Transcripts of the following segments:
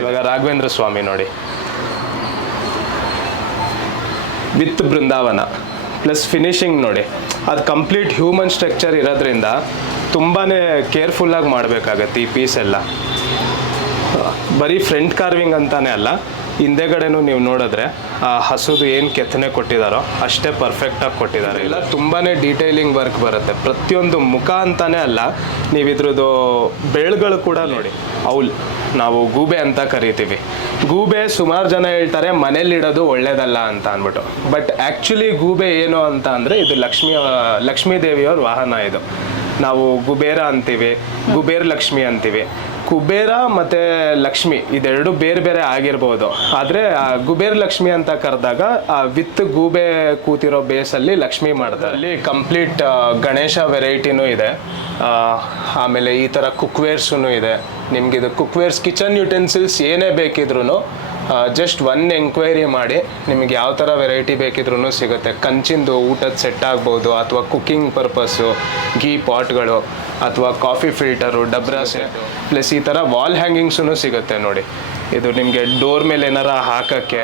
ಇವಾಗ ರಾಘವೇಂದ್ರ ಸ್ವಾಮಿ ನೋಡಿ, with Brindavan plus finishing ನೋಡಿ, ಅದು ಕಂಪ್ಲೀಟ್ ಹ್ಯೂಮನ್ ಸ್ಟ್ರಕ್ಚರ್ ಇರೋದ್ರಿಂದ ತುಂಬಾ ಕೇರ್ಫುಲ್ಲಾಗಿ ಮಾಡಬೇಕಾಗತ್ತೆ. ಈ ಪೀಸ್ ಎಲ್ಲ ಬರೀ ಫ್ರಂಟ್ ಕಾರ್ವಿಂಗ್ ಅಂತಾನೆ ಅಲ್ಲ, ಹಿಂದೆಗಡೆನೂ ನೀವು ನೋಡಿದ್ರೆ ಆ ಹಸುದು ಏನು ಕೆತ್ತನೆ ಕೊಟ್ಟಿದ್ದಾರೋ ಅಷ್ಟೇ ಪರ್ಫೆಕ್ಟಾಗಿ ಕೊಟ್ಟಿದ್ದಾರೆ. ಇಲ್ಲ ತುಂಬಾ ಡೀಟೇಲಿಂಗ್ ವರ್ಕ್ ಬರುತ್ತೆ. ಪ್ರತಿಯೊಂದು ಮುಖ ಅಂತಾನೆ ಅಲ್ಲ, ನೀವು ಇದ್ರದ್ದು ಬೆಳ್ಗಳು ಕೂಡ ನೋಡಿ. ಔಲ್ ನಾವು ಗೂಬೆ ಅಂತ ಕರಿತೀವಿ. ಗೂಬೆ ಸುಮಾರು ಜನ ಹೇಳ್ತಾರೆ ಮನೇಲಿಡೋದು ಒಳ್ಳೇದಲ್ಲ ಅಂತ ಅಂದ್ಬಿಟ್ಟು. ಬಟ್ ಆ್ಯಕ್ಚುಲಿ ಗೂಬೆ ಏನು ಅಂತ ಅಂದರೆ ಇದು ಲಕ್ಷ್ಮೀ ದೇವಿಯವ್ರ ವಾಹನ. ಇದು ನಾವು ಕುಬೇರ ಅಂತೀವಿ, ಕುಬೇರ್ ಲಕ್ಷ್ಮಿ ಅಂತೀವಿ. ಕುಬೇರ ಮತ್ತು ಲಕ್ಷ್ಮಿ ಇದೆರಡು ಬೇರೆ ಬೇರೆ ಆಗಿರ್ಬೋದು, ಆದರೆ ಕುಬೇರ್ ಲಕ್ಷ್ಮಿ ಅಂತ ಕರೆದಾಗ ವಿತ್ ಗೂಬೆ ಕೂತಿರೋ ಬೇಸಲ್ಲಿ ಲಕ್ಷ್ಮಿ ಮಾಡ್ತಾರೆ. ಅಲ್ಲಿ ಕಂಪ್ಲೀಟ್ ಗಣೇಶ ವೆರೈಟಿನೂ ಇದೆ. ಆಮೇಲೆ ಈ ಥರ ಕುಕ್ವೇರ್ಸೂ ಇದೆ. ನಿಮಗಿದು ಕುಕ್ವೇರ್ಸ್, ಕಿಚನ್ ಯುಟೆನ್ಸಿಲ್ಸ್ ಏನೇ ಬೇಕಿದ್ರೂ ಜಸ್ಟ್ ಎಂಕ್ವೈರಿ ಮಾಡಿ ನಿಮಗೆ ಯಾವ ಥರ ವೆರೈಟಿ ಬೇಕಿದ್ರೂ ಸಿಗುತ್ತೆ. ಕಂಚಿಂದು ಊಟದ ಸೆಟ್ ಆಗ್ಬೋದು, ಅಥವಾ ಕುಕ್ಕಿಂಗ್ ಪರ್ಪಸ್ಸು ಗೀ ಪಾಟ್ಗಳು, ಅಥವಾ ಕಾಫಿ ಫಿಲ್ಟರು, ಡಬ್ರಾ ಸೆಟ್, ಪ್ಲಸ್ ಈ ಥರ ವಾಲ್ ಹ್ಯಾಂಗಿಂಗ್ಸೂ ಸಿಗುತ್ತೆ ನೋಡಿ. ಇದು ನಿಮಗೆ ಡೋರ್ ಮೇಲೆ ಏನಾರ ಹಾಕೋಕ್ಕೆ,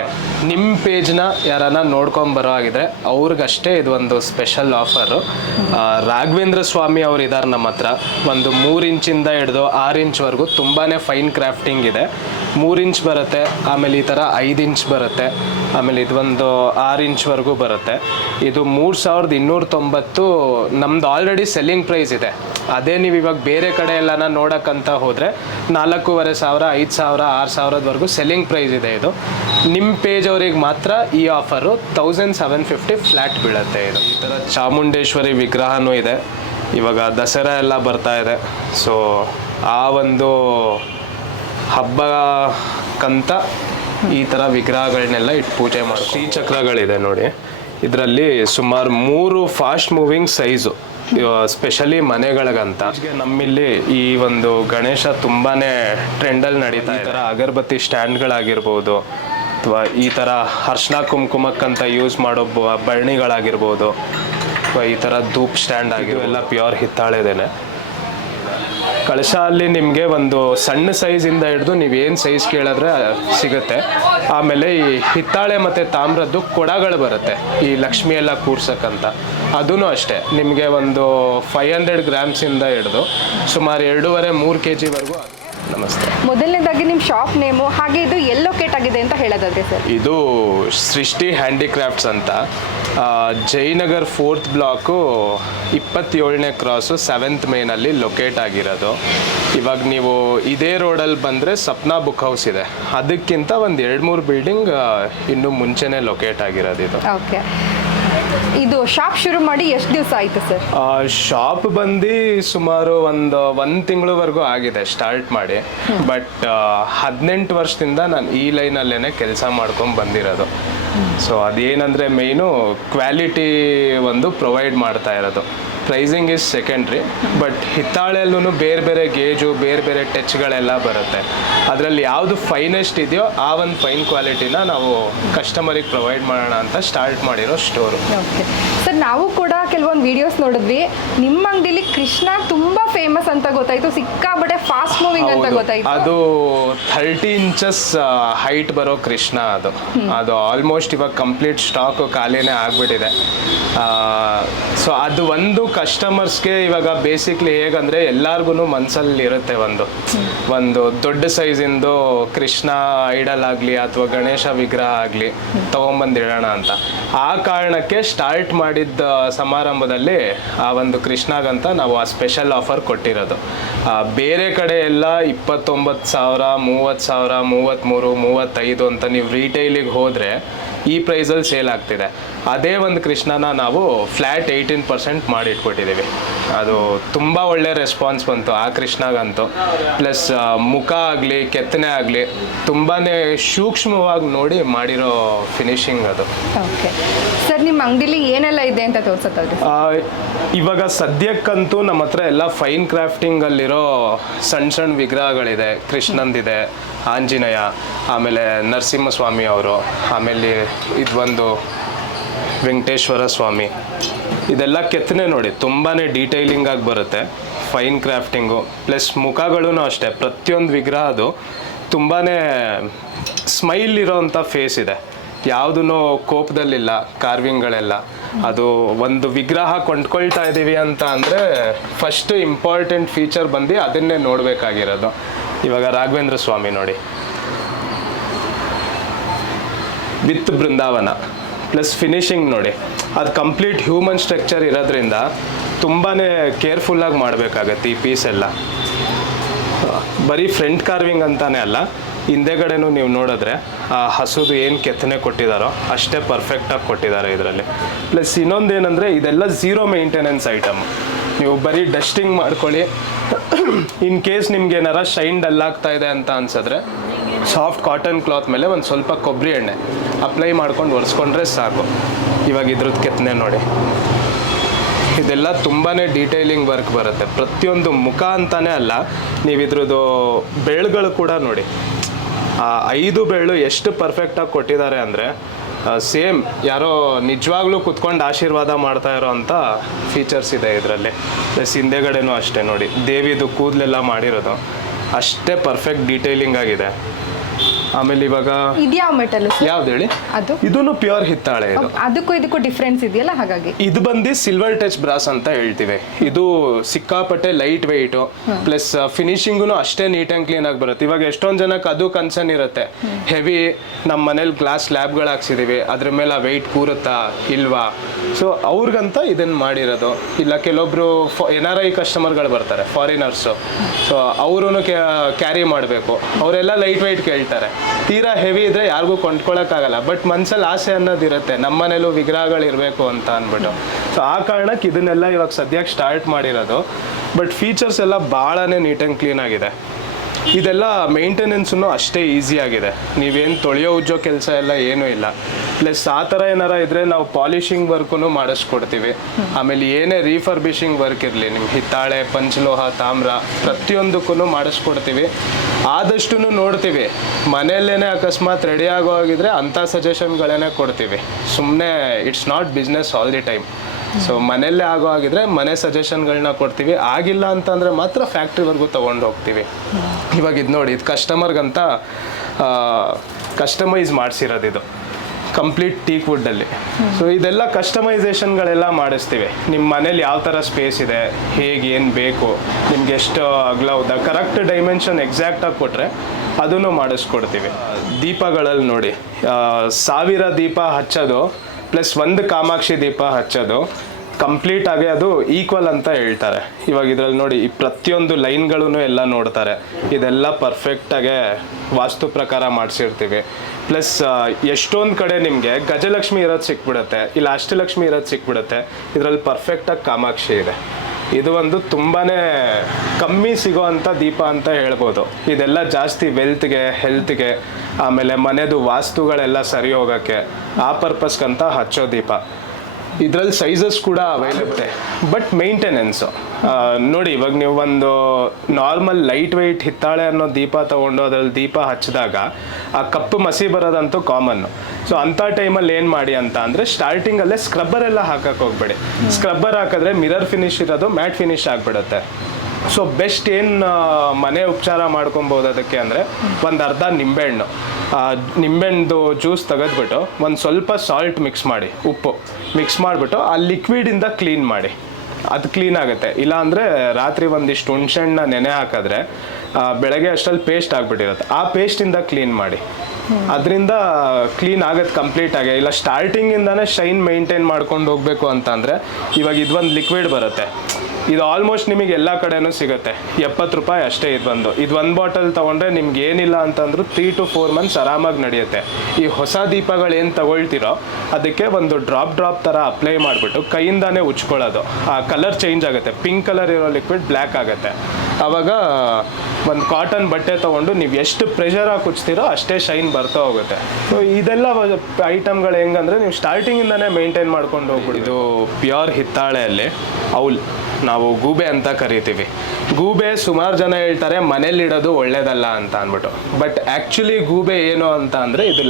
ನಿಮ್ಮ ಪೇಜ್ನ ಯಾರನ್ನ ನೋಡ್ಕೊಂಬರೋ ಆಗಿದ್ರೆ ಅವ್ರಿಗಷ್ಟೇ ಇದು ಒಂದು ಸ್ಪೆಷಲ್ ಆಫರು. ರಾಘವೇಂದ್ರ ಸ್ವಾಮಿ ಅವ್ರು ಇದ್ದಾರೆ ನಮ್ಮ ಹತ್ರ. ಒಂದು 3 ಇಂಚಿಂದ ಹಿಡಿದು 6 ಇಂಚ್ವರೆಗೂ ತುಂಬಾ ಫೈನ್ ಕ್ರಾಫ್ಟಿಂಗ್ ಇದೆ. 3 ಇಂಚ್ ಬರುತ್ತೆ, ಆಮೇಲೆ ಈ ಥರ 5 ಇಂಚ್ ಬರುತ್ತೆ, ಆಮೇಲೆ ಇದು ಒಂದು 6 ಇಂಚ್ವರೆಗೂ ಬರುತ್ತೆ. ಇದು 3290 ನಮ್ದು ಆಲ್ರೆಡಿ ಸೆಲ್ಲಿಂಗ್ ಪ್ರೈಸ್ ಇದೆ. ಅದೇ ನೀವು ಇವಾಗ ಬೇರೆ ಕಡೆ ಎಲ್ಲನ ನೋಡೋಕ್ಕಂತ ಹೋದರೆ 4500, 5000, 6000ವರೆಗೂ ಸೆಲ್ಲಿಂಗ್ ಪ್ರೈಸ್ ಇದೆ. ಇದು ನಿಮ್ಮ ಪೇಜ್ ಅವ್ರಿಗೆ ಮಾತ್ರ ಈ ಆಫರು 1750 ಫ್ಲ್ಯಾಟ್ ಬೀಳುತ್ತೆ. ಇದು ಈ ಥರ ಚಾಮುಂಡೇಶ್ವರಿ ವಿಗ್ರಹನೂ ಇದೆ. ಇವಾಗ ದಸರಾ ಎಲ್ಲ ಬರ್ತಾ ಇದೆ, ಸೊ ಆ ಒಂದು ಹಬ್ಬಕ್ಕಂತ ಈ ಥರ ವಿಗ್ರಹಗಳನ್ನೆಲ್ಲ ಇಟ್ಟು ಪೂಜೆ ಮಾಡಿ. ಶ್ರೀಚಕ್ರಗಳಿದೆ ನೋಡಿ. ಇದರಲ್ಲಿ ಸುಮಾರು 3 ಫಾಸ್ಟ್ ಮೂವಿಂಗ್ ಸೈಜು, ಸ್ಪೆಷಲಿ ಮನೆಗಳಿಗಂತ. ನಮ್ಮಿಲ್ಲಿ ಈ ಒಂದು ಗಣೇಶ ತುಂಬಾ ಟ್ರೆಂಡಲ್ಲಿ ನಡೀತಾ ಇದೆ. ಈ ಥರ ಅಗರಬತ್ತಿ ಸ್ಟ್ಯಾಂಡ್ಗಳಾಗಿರ್ಬೋದು, ಅಥವಾ ಈ ಥರ ಅರ್ಶಿನ ಕುಂಕುಮಕ್ಕಂತ ಯೂಸ್ ಮಾಡೋ ಬರಣಿಗಳಾಗಿರ್ಬೋದು, ಅಥವಾ ಈ ಥರ ಧೂಪ್ ಸ್ಟ್ಯಾಂಡ್ ಆಗಿರೋ ಎಲ್ಲ ಪ್ಯೂರ್ ಹಿತ್ತಾಳೆದೇನೆ. ಕಳಶ ಅಲ್ಲಿ ನಿಮಗೆ ಒಂದು ಸಣ್ಣ ಸೈಜಿಂದ ಹಿಡಿದು ನೀವೇನು ಸೈಜ್ ಕೇಳಿದ್ರೆ ಸಿಗುತ್ತೆ. ಆಮೇಲೆ ಈ ಹಿತ್ತಾಳೆ ಮತ್ತು ತಾಮ್ರದ್ದು ಕೊಡಗಳು ಬರುತ್ತೆ ಈ ಲಕ್ಷ್ಮಿ ಎಲ್ಲ ಕೂರ್ಸಕ್ಕಂತ. ಅದೂ ಅಷ್ಟೇ ನಿಮಗೆ ಒಂದು 500 ಗ್ರಾಮ್ಸಿಂದ ಹಿಡಿದು ಸುಮಾರು 2.5-3 kgವರೆಗೂ. ನಮಸ್ತೆ. ಮೊದಲನೇದಾಗಿ ನಿಮ್ಮ ಶಾಪ್ ನೇಮು, ಹಾಗೆ ಇದು ಎಲ್ಲಿ ಲೊಕೇಟ್ ಆಗಿದೆ ಅಂತ ಹೇಳೋದಾದ್ರೆ ಸರ್? ಇದು ಸೃಷ್ಟಿ ಹ್ಯಾಂಡಿಕ್ರಾಫ್ಟ್ಸ್ ಅಂತ, Jayanagar 4th block 27ನೇ cross 7th ಮೇನಲ್ಲಿ ಲೊಕೇಟ್ ಆಗಿರೋದು. ಇವಾಗ ನೀವು ಇದೇ ರೋಡಲ್ಲಿ ಬಂದರೆ ಸಪ್ನಾ ಬುಕ್ ಹೌಸ್ ಇದೆ, ಅದಕ್ಕಿಂತ ಒಂದು 2-3 ಬಿಲ್ಡಿಂಗ್ ಇನ್ನೂ ಮುಂಚೆನೇ ಲೊಕೇಟ್ ಆಗಿರೋದು ಇದು. ಓಕೆ. ಇದು ಶಾಪ್ ಶುರು ಮಾಡಿ ಎಷ್ಟು ದಿವಸ ಆಯಿತು ಸರ್? ಶಾಪ್ ಬಂದು ಸುಮಾರು ಒಂದು ತಿಂಗಳವರೆಗೂ ಆಗಿದೆ ಸ್ಟಾರ್ಟ್ ಮಾಡಿ. ಬಟ್ 18 ವರ್ಷದಿಂದ ನಾನು ಈ ಲೈನಲ್ಲೇ ಕೆಲಸ ಮಾಡ್ಕೊಂಡು ಬಂದಿರೋದು. ಸೊ ಅದೇನಂದರೆ ಮೇಯ್ನು ಕ್ವಾಲಿಟಿ ಒಂದು ಪ್ರೊವೈಡ್ ಮಾಡ್ತಾ ಇರೋದು. ಪ್ರೈಸಿಂಗ್ ಇಸ್ ಸೆಕೆಂಡ್ರಿ, ಬಟ್ ಹಿತ್ತಾಳೆಯಲ್ಲೂ ಬೇರೆ ಬೇರೆ ಗೇಜು, ಬೇರೆ ಬೇರೆ ಟಚ್ಗಳೆಲ್ಲ ಬರುತ್ತೆ. ಅದರಲ್ಲಿ ಯಾವುದು ಫೈನೆಸ್ಟ್ ಇದೆಯೋ ಆ ಒಂದು ಫೈನ್ ಕ್ವಾಲಿಟಿನ ನಾವು ಕಸ್ಟಮರಿಗೆ ಪ್ರೊವೈಡ್ ಮಾಡೋಣ ಅಂತ ಸ್ಟಾರ್ಟ್ ಮಾಡಿರೋ ಸ್ಟೋರು. ಓಕೆ ಸರ್, ನಾವು ಕೂಡ ಕೆಲವೊಂದು ವಿಡಿಯೋಸ್ ನೋಡಿದ್ವಿ. ನಿಮ್ಮ ಅಂಗಡಿಲಿ ಕೃಷ್ಣ ತುಂಬ ಫೇಮಸ್ ಅಂತ ಗೊತ್ತಾಯಿತು, ಸಿಕ್ಕಾಬಟ್ಟೆ ಫಾಸ್ಟ್ ಮೂವಿಂಗ್ ಅಂತ ಗೊತ್ತಾಯಿತು. ಅದು 30 ಇಂಚಸ್ ಹೈಟ್ ಬರೋ ಕೃಷ್ಣ ಅದು ಆಲ್ಮೋಸ್ಟ್ ಇವಾಗ ಕಂಪ್ಲೀಟ್ ಸ್ಟಾಕ್ ಖಾಲಿನೇ ಆಗಿಬಿಟ್ಟಿದೆ. ಸೊ ಅದು ಒಂದು ಕಸ್ಟಮರ್ಸ್ಗೆ ಇವಾಗ ಬೇಸಿಕ್ಲಿ ಹೇಗಂದರೆ ಎಲ್ಲರಿಗೂ ಮನಸ್ಸಲ್ಲಿ ಇರುತ್ತೆ ಒಂದು ದೊಡ್ಡ ಸೈಜಿಂದು ಕೃಷ್ಣ ಐಡಲ್ ಆಗಲಿ ಅಥವಾ ಗಣೇಶ ವಿಗ್ರಹ ಆಗಲಿ ತೊಗೊಂಬಂದಿಡೋಣ ಅಂತ. ಆ ಕಾರಣಕ್ಕೆ ಸ್ಟಾರ್ಟ್ ಮಾಡಿದ್ದ ಸಮಾರಂಭದಲ್ಲಿ ಆ ಒಂದು ಕೃಷ್ಣಗಂತ ನಾವು ಆ ಸ್ಪೆಷಲ್ ಆಫರ್ ಕೊಟ್ಟಿರೋದು. ಬೇರೆ ಕಡೆ ಎಲ್ಲ 29,000, 30,000, 33,000, 35,000 ಅಂತ ನೀವು ರೀಟೈಲಿಗೆ ಹೋದರೆ ಈ ಪ್ರೈಸಲ್ಲಿ ಸೇಲ್ ಆಗ್ತಿದೆ. ಅದೇ ಒಂದು ಕೃಷ್ಣನ ನಾವು ಫ್ಲ್ಯಾಟ್ 18% ಮಾಡಿಟ್ಕೊಟ್ಟಿದ್ದೀವಿ. ಅದು ತುಂಬ ಒಳ್ಳೆ ರೆಸ್ಪಾನ್ಸ್ ಬಂತು ಆ ಕೃಷ್ಣಗಂತೂ. ಪ್ಲಸ್ ಮುಖ ಆಗಲಿ ಕೆತ್ತನೆ ಆಗಲಿ ತುಂಬಾ ಸೂಕ್ಷ್ಮವಾಗಿ ನೋಡಿ ಮಾಡಿರೋ ಫಿನಿಶಿಂಗ್ ಅದು. ಓಕೆ ಸರ್, ನಿಮ್ಮ ಅಂಗಡಿಲಿ ಏನೆಲ್ಲ ಇದೆ ಅಂತ ತೋರಿಸುತ್ತೆ? ಇವಾಗ ಸದ್ಯಕ್ಕಂತೂ ನಮ್ಮ ಹತ್ರ ಎಲ್ಲ ಫೈನ್ ಕ್ರಾಫ್ಟಿಂಗಲ್ಲಿರೋ ಸಣ್ಣ ವಿಗ್ರಹಗಳಿದೆ. ಕೃಷ್ಣಂದಿದೆ, ಆಂಜನೇಯ, ಆಮೇಲೆ ನರಸಿಂಹಸ್ವಾಮಿ ಅವರು, ಆಮೇಲೆ ಇದೊಂದು ವೆಂಕಟೇಶ್ವರ ಸ್ವಾಮಿ. ಇದೆಲ್ಲ ಕೆತ್ತನೆ ನೋಡಿ ತುಂಬಾ ಡೀಟೈಲಿಂಗ್ ಆಗಿ ಬರುತ್ತೆ, ಫೈನ್ ಕ್ರಾಫ್ಟಿಂಗು. ಪ್ಲಸ್ ಮುಖಗಳೂ ಅಷ್ಟೇ, ಪ್ರತಿಯೊಂದು ವಿಗ್ರಹ ಅದು ತುಂಬಾ ಸ್ಮೈಲ್ ಇರೋವಂಥ ಫೇಸ್ ಇದೆ, ಯಾವುದೂ ಕೋಪದಲ್ಲಿಲ್ಲ, ಕಾರ್ವಿಂಗ್ಗಳೆಲ್ಲ. ಅದು ಒಂದು ವಿಗ್ರಹ ಕೊಂಡ್ಕೊಳ್ತಾ ಇದ್ದೀವಿ ಅಂತ ಅಂದರೆ ಫಸ್ಟ್ ಇಂಪಾರ್ಟೆಂಟ್ ಫೀಚರ್ ಬಂದು ಅದನ್ನೇ ನೋಡಬೇಕಾಗಿರೋದು. ಇವಾಗ ರಾಘವೇಂದ್ರ ಸ್ವಾಮಿ ನೋಡಿ, ವಿತ್ ಬೃಂದಾವನ ಪ್ಲಸ್ ಫಿನಿಶಿಂಗ್ ನೋಡಿ, ಅದು ಕಂಪ್ಲೀಟ್ ಹ್ಯೂಮನ್ ಸ್ಟ್ರಕ್ಚರ್ ಇರೋದ್ರಿಂದ ತುಂಬಾ ಕೇರ್ಫುಲ್ಲಾಗಿ ಮಾಡಬೇಕಾಗತ್ತೆ ಈ ಪೀಸ್ ಎಲ್ಲ. ಬರೀ ಫ್ರಂಟ್ ಕಾರ್ವಿಂಗ್ ಅಂತಾನೆ ಅಲ್ಲ, ಹಿಂದೆಗಡೆನೂ ನೀವು ನೋಡಿದ್ರೆ ಆ ಹಸುದು ಏನು ಕೆತ್ತನೆ ಕೊಟ್ಟಿದ್ದಾರೋ ಅಷ್ಟೇ ಪರ್ಫೆಕ್ಟಾಗಿ ಕೊಟ್ಟಿದ್ದಾರೆ ಇದರಲ್ಲಿ. ಪ್ಲಸ್ ಇನ್ನೊಂದೇನೆಂದರೆ ಇದೆಲ್ಲ ಝೀರೋ ಮೇಂಟೆನೆನ್ಸ್ ಐಟಮ್. ನೀವು ಬರೀ ಡಸ್ಟಿಂಗ್ ಮಾಡ್ಕೊಳ್ಳಿ, ಇನ್ ಕೇಸ್ ನಿಮ್ಗೆ ಏನಾರ ಶೈನ್ ಡಲ್ ಆಗ್ತಾ ಇದೆ ಅಂತ ಅನ್ಸಿದ್ರೆ ಸಾಫ್ಟ್ ಕಾಟನ್ ಕ್ಲಾತ್ ಮೇಲೆ ಒಂದು ಸ್ವಲ್ಪ ಕೊಬ್ಬರಿ ಎಣ್ಣೆ ಅಪ್ಲೈ ಮಾಡ್ಕೊಂಡು ಒರೆಸ್ಕೊಂಡ್ರೆ ಸಾಕು. ಇವಾಗ ಇದ್ರದ್ದು ಕೆತ್ತನೆ ನೋಡಿ, ಇದೆಲ್ಲ ತುಂಬಾ ಡೀಟೇಲಿಂಗ್ ವರ್ಕ್ ಬರುತ್ತೆ. ಪ್ರತಿಯೊಂದು ಮುಖ ಅಂತಾನೆ ಅಲ್ಲ, ನೀವು ಇದ್ರದ್ದು ಬೆಳ್ಗಳು ಕೂಡ ನೋಡಿ, 5 ಬೆಳ್ಳು ಎಷ್ಟು ಪರ್ಫೆಕ್ಟಾಗಿ ಕೊಟ್ಟಿದ್ದಾರೆ ಅಂದರೆ ಸೇಮ್ ಯಾರೋ ನಿಜವಾಗ್ಲೂ ಕುತ್ಕೊಂಡು ಆಶೀರ್ವಾದ ಮಾಡ್ತಾ ಇರೋ ಅಂಥ ಫೀಚರ್ಸ್ ಇದೆ ಇದರಲ್ಲಿ. ಪ್ಲಸ್ ಹಿಂದೆಗಡೆನೂ ಅಷ್ಟೇ ನೋಡಿ, ದೇವಿದು ಕೂದಲೆಲ್ಲ ಮಾಡಿರೋದು ಅಷ್ಟೇ ಪರ್ಫೆಕ್ಟ್ ಡೀಟೇಲಿಂಗ್ ಆಗಿದೆ. ಆಮೇಲೆ ಇವಾಗ ಇದ್ಯಾವ ಮೆಟಲ್ ಯಾವ್ದು ಹೇಳಿ? ಅದು ಇದೂನು ಪ್ಯೂರ್ ಹಿತ್ತಾಳೆ. ಇದು ಅದಕ್ಕೂ ಇದಕ್ಕೂ ಡಿಫ್ರೆನ್ಸ್ ಇದೆಯಲ್ಲ, ಹಾಗಾಗಿ ಇದು ಬಂದು ಸಿಲ್ವರ್ ಟಚ್ ಬ್ರಾಸ್ ಅಂತ ಹೇಳ್ತೀವಿ. ಇದು ಸಿಕ್ಕಾಪಟ್ಟೆ ಲೈಟ್ ವೆಯ್ಟ್ ಪ್ಲಸ್ ಫಿನಿಶಿಂಗು ಅಷ್ಟೇ ನೀಟ್ ಆ್ಯಂಡ್ ಕ್ಲೀನ್ ಆಗಿ ಬರುತ್ತೆ. ಇವಾಗ ಎಷ್ಟೊಂದು ಜನಕ್ಕೆ ಅದು ಕನ್ಸರ್ನ್ ಇರುತ್ತೆ, ಹೆವಿ ನಮ್ಮ ಮನೇಲಿ ಗ್ಲಾಸ್ ಸ್ಲ್ಯಾಬ್ಗಳು ಹಾಕ್ಸಿದೀವಿ, ಅದ್ರ ಮೇಲೆ ವೆಯ್ಟ್ ಕೂರುತ್ತಾ ಇಲ್ವಾ, ಸೊ ಅವ್ರಿಗಂತ ಇದನ್ನು ಮಾಡಿರೋದು. ಇಲ್ಲ ಕೆಲವೊಬ್ರು NRI ಕಸ್ಟಮರ್ಗಳು ಬರ್ತಾರೆ, ಫಾರಿನರ್ಸು, ಸೊ ಅವರು ಕ್ಯಾರಿ ಮಾಡಬೇಕು, ಅವರೆಲ್ಲ ಲೈಟ್ ವೆಯ್ಟ್ ಕೇಳ್ತಾರೆ. ತೀರಾ ಹೆವಿ ಇದ್ರೆ ಯಾರಿಗೂ ಕೊಂಡ್ಕೊಳಕ್ಕಾಗಲ್ಲ, ಬಟ್ ಮನ್ಸಲ್ಲಿ ಆಸೆ ಅನ್ನೋದಿರುತ್ತೆ, ನಮ್ಮ ಮನೇಲೂ ವಿಗ್ರಹಗಳು ಇರಬೇಕು ಅಂತ ಅಂದ್ಬಿಟ್ಟು. ಸೊ ಆ ಕಾರಣಕ್ಕೆ ಇದನ್ನೆಲ್ಲ ಇವಾಗ ಸದ್ಯಕ್ಕೆ ಸ್ಟಾರ್ಟ್ ಮಾಡಿರೋದು. ಬಟ್ ಫೀಚರ್ಸ್ ಎಲ್ಲ ಭಾಳನೇ ನೀಟ್ ಆ್ಯಂಡ್ ಕ್ಲೀನ್ ಆಗಿದೆ. ಇದೆಲ್ಲ ಮೇಂಟೆನೆನ್ಸೂ ಅಷ್ಟೇ ಈಸಿ ಆಗಿದೆ, ನೀವೇನು ತೊಳೆಯೋ ಉಜ್ಜೋ ಕೆಲಸ ಎಲ್ಲ ಏನೂ ಇಲ್ಲ. ಪ್ಲಸ್ ಆ ಥರ ಏನಾರ ಇದ್ದರೆ ನಾವು ಪಾಲಿಷಿಂಗ್ ವರ್ಕೂ ಮಾಡಿಸ್ಕೊಡ್ತೀವಿ. ಆಮೇಲೆ ಏನೇ ರೀಫರ್ಬಿಷಿಂಗ್ ವರ್ಕ್ ಇರಲಿ, ನಿಮ್ಮ ಹಿತ್ತಾಳೆ, ಪಂಚಲೋಹ, ತಾಮ್ರ ಪ್ರತಿಯೊಂದಕ್ಕೂ ಮಾಡಿಸ್ಕೊಡ್ತೀವಿ. ಆದಷ್ಟು ನೋಡ್ತೀವಿ, ಮನೆಯಲ್ಲೇ ಅಕಸ್ಮಾತ್ ರೆಡಿ ಆಗೋ ಆಗಿದ್ರೆ ಅಂಥ ಸಜೆಷನ್ಗಳನ್ನೇ ಕೊಡ್ತೀವಿ. ಸುಮ್ಮನೆ it's not business all the time. So ಮನೆಯಲ್ಲೇ ಆಗೋ ಆಗಿದ್ರೆ ಮನೆ ಸಜೆಷನ್ಗಳನ್ನ ಕೊಡ್ತೀವಿ, ಆಗಿಲ್ಲ ಅಂತಂದರೆ ಮಾತ್ರ ಫ್ಯಾಕ್ಟ್ರಿವರೆಗೂ ತೊಗೊಂಡು ಹೋಗ್ತೀವಿ. ಇವಾಗ ಇದು ನೋಡಿ, ಇದು ಕಸ್ಟಮರ್ಗಂತ ಕಸ್ಟಮೈಸ್ ಮಾಡಿಸಿರೋದು, ಇದು ಕಂಪ್ಲೀಟ್ ಟೀಕ್ ವುಡ್ಡಲ್ಲಿ. ಸೊ ಇದೆಲ್ಲ ಕಸ್ಟಮೈಸೇಷನ್ಗಳೆಲ್ಲ ಮಾಡಿಸ್ತೀವಿ. ನಿಮ್ಮ ಮನೇಲಿ ಯಾವ ಥರ ಸ್ಪೇಸ್ ಇದೆ, ಹೇಗೆ ಏನು ಬೇಕು, ನಿಮ್ಗೆ ಎಷ್ಟು ಅಗಲ ಉದ್ದ ಕರೆಕ್ಟ್ ಡೈಮೆನ್ಷನ್ ಎಕ್ಸಾಕ್ಟಾಗಿ ಕೊಟ್ಟರೆ ಅದನ್ನು ಮಾಡಿಸ್ಕೊಡ್ತೀವಿ. ದೀಪಗಳಲ್ಲಿ ನೋಡಿ, 1000 ದೀಪ ಹಚ್ಚೋದು ಪ್ಲಸ್ 1 ಕಾಮಾಕ್ಷಿ ದೀಪ ಹಚ್ಚೋದು ಕಂಪ್ಲೀಟ್ ಆಗಿ ಅದು ಈಕ್ವಲ್ ಅಂತ ಹೇಳ್ತಾರೆ. ಇವಾಗ ಇದರಲ್ಲಿ ನೋಡಿ, ಈ ಪ್ರತಿಯೊಂದು ಲೈನ್ಗಳೂ ಎಲ್ಲ ನೋಡ್ತಾರೆ, ಇದೆಲ್ಲ ಪರ್ಫೆಕ್ಟಾಗೆ ವಾಸ್ತು ಪ್ರಕಾರ ಮಾಡಿಸಿರ್ತೀವಿ. ಪ್ಲಸ್ ಎಷ್ಟೊಂದು ಕಡೆ ನಿಮಗೆ ಗಜಲಕ್ಷ್ಮಿ ಇರೋದು ಸಿಕ್ಬಿಡುತ್ತೆ, ಇಲ್ಲ ಅಷ್ಟಲಕ್ಷ್ಮಿ ಇರೋದು ಸಿಕ್ಬಿಡುತ್ತೆ, ಇದರಲ್ಲಿ ಪರ್ಫೆಕ್ಟಾಗಿ ಕಾಮಾಕ್ಷಿ ಇದೆ. ಇದು ಒಂದು ತುಂಬಾ ಕಮ್ಮಿ ಸಿಗೋ ಅಂಥ ದೀಪ ಅಂತ ಹೇಳ್ಬೋದು. ಇದೆಲ್ಲ ಜಾಸ್ತಿ ವೆಲ್ತ್ಗೆ, ಹೆಲ್ತ್ಗೆ, ಆಮೇಲೆ ಮನೆದು ವಾಸ್ತುಗಳೆಲ್ಲ ಸರಿ ಹೋಗೋಕ್ಕೆ, ಆ ಪರ್ಪಸ್ಗಂತ ಹಚ್ಚೋ ದೀಪ. ಇದರಲ್ಲಿ ಸೈಜಸ್ ಕೂಡ ಅವೈಲಬಲ್ ಇದೆ, ಬಟ್ ಮೇಂಟೆನೆನ್ಸು ನೋಡಿ. ಇವಾಗ ನೀವು ಒಂದು ನಾರ್ಮಲ್ ಲೈಟ್ ವೆಯ್ಟ್ ಹಿತ್ತಾಳೆ ಅನ್ನೋ ದೀಪ ತೊಗೊಂಡು ಅದರಲ್ಲಿ ದೀಪ ಹಚ್ಚಿದಾಗ ಆ ಕಪ್ಪು ಮಸಿ ಬರೋದಂತೂ ಕಾಮನ್ನು. ಸೊ ಅಂಥ ಟೈಮಲ್ಲಿ ಏನು ಮಾಡಿ ಅಂತ ಅಂದರೆ, ಸ್ಟಾರ್ಟಿಂಗಲ್ಲೇ ಸ್ಕ್ರಬ್ಬರ್ ಎಲ್ಲ ಹಾಕಕ್ಕೆ ಹೋಗ್ಬೇಡಿ. ಸ್ಕ್ರಬ್ಬರ್ ಹಾಕಿದ್ರೆ ಮಿರರ್ ಫಿನಿಶ್ ಇರೋದು ಮ್ಯಾಟ್ ಫಿನಿಶ್ ಆಗಿಬಿಡುತ್ತೆ. ಸೊ ಬೆಸ್ಟ್ ಏನು ಮನೆ ಉಪಚಾರ ಮಾಡ್ಕೊಬೋದು ಅದಕ್ಕೆ ಅಂದರೆ, ಒಂದು ಅರ್ಧ ನಿಂಬೆಹಣ್ಣು, ನಿಂಬೆಹಣ್ಣು ಜ್ಯೂಸ್ ತೆಗೆದ್ಬಿಟ್ಟು ಒಂದು ಸ್ವಲ್ಪ ಸಾಲ್ಟ್ ಮಿಕ್ಸ್ ಮಾಡಿ, ಉಪ್ಪು ಮಿಕ್ಸ್ ಮಾಡಿಬಿಟ್ಟು ಆ ಲಿಕ್ವಿಡಿಂದ ಕ್ಲೀನ್ ಮಾಡಿ, ಅದು ಕ್ಲೀನ್ ಆಗುತ್ತೆ. ಇಲ್ಲಾಂದರೆ ರಾತ್ರಿ ಒಂದಿಷ್ಟು ಹುಣ್ಸೆಹಣ್ಣ ನೆನೆ ಹಾಕಿದ್ರೆ ಬೆಳಗ್ಗೆ ಅಷ್ಟರಲ್ಲಿ ಪೇಸ್ಟ್ ಆಗಿಬಿಟ್ಟಿರುತ್ತೆ, ಆ ಪೇಸ್ಟಿಂದ ಕ್ಲೀನ್ ಮಾಡಿ, ಅದರಿಂದ ಕ್ಲೀನ್ ಆಗುತ್ತೆ ಕಂಪ್ಲೀಟಾಗಿ. ಇಲ್ಲ ಸ್ಟಾರ್ಟಿಂಗಿಂದನೇ ಶೈನ್ ಮೇಂಟೈನ್ ಮಾಡ್ಕೊಂಡು ಹೋಗಬೇಕು ಅಂತಂದರೆ, ಇವಾಗ ಇದೊಂದು ಲಿಕ್ವಿಡ್ ಬರುತ್ತೆ, ಇದು ಆಲ್ಮೋಸ್ಟ್ ನಿಮಗೆ ಎಲ್ಲ ಕಡೆನೂ ಸಿಗುತ್ತೆ, 70 ರೂಪಾಯಿ ಅಷ್ಟೇ. ಇದು ಒಂದು ಬಾಟಲ್ ತೊಗೊಂಡ್ರೆ ನಿಮ್ಗೆ ಏನಿಲ್ಲ ಅಂತಂದ್ರೂ 3 to 4 months ಆರಾಮಾಗಿ ನಡೆಯುತ್ತೆ. ಈ ಹೊಸ ದೀಪಗಳು ಏನು ತಗೊಳ್ತಿರೋ ಅದಕ್ಕೆ ಒಂದು ಡ್ರಾಪ್ ಥರ ಅಪ್ಲೈ ಮಾಡಿಬಿಟ್ಟು ಕೈಯಿಂದಾನೇ ಉಚ್ಕೊಳ್ಳೋದು, ಆ ಕಲರ್ ಚೇಂಜ್ ಆಗುತ್ತೆ, ಪಿಂಕ್ ಕಲರ್ ಇರೋ ಲಿಕ್ವಿಡ್ ಬ್ಲ್ಯಾಕ್ ಆಗುತ್ತೆ. ಆವಾಗ ಒಂದು ಕಾಟನ್ ಬಟ್ಟೆ ತೊಗೊಂಡು ನೀವು ಎಷ್ಟು ಪ್ರೆಷರಾಗಿ ಉಚ್ತೀರೋ ಅಷ್ಟೇ ಶೈನ್ ಬರ್ತಾ ಹೋಗುತ್ತೆ. ಸೊ ಇದೆಲ್ಲ ಐಟಮ್ಗಳು ಹೆಂಗಂದರೆ, ನೀವು ಸ್ಟಾರ್ಟಿಂಗಿಂದನೇ ಮೇಂಟೈನ್ ಮಾಡ್ಕೊಂಡು ಹೋಗ್ಬಿಡಿ. ಇದು ಪ್ಯೂರ್ ಹಿತ್ತಾಳೆಯಲ್ಲಿ ಔಲ್, ನಾವು ಗೂಬೆ ಅಂತ ಕರಿತೀವಿ. ಗೂಬೆ ಸುಮಾರು ಜನ ಹೇಳ್ತಾರೆ ಮನೇಲಿಡೋದು ಒಳ್ಳೇದಲ್ಲ ಅಂತ ಅಂದ್ಬಿಟ್ಟು, ಬಟ್ ಆ್ಯಕ್ಚುಲಿ ಗೂಬೆ ಏನು ಅಂತ ಅಂದರೆ, ಇದು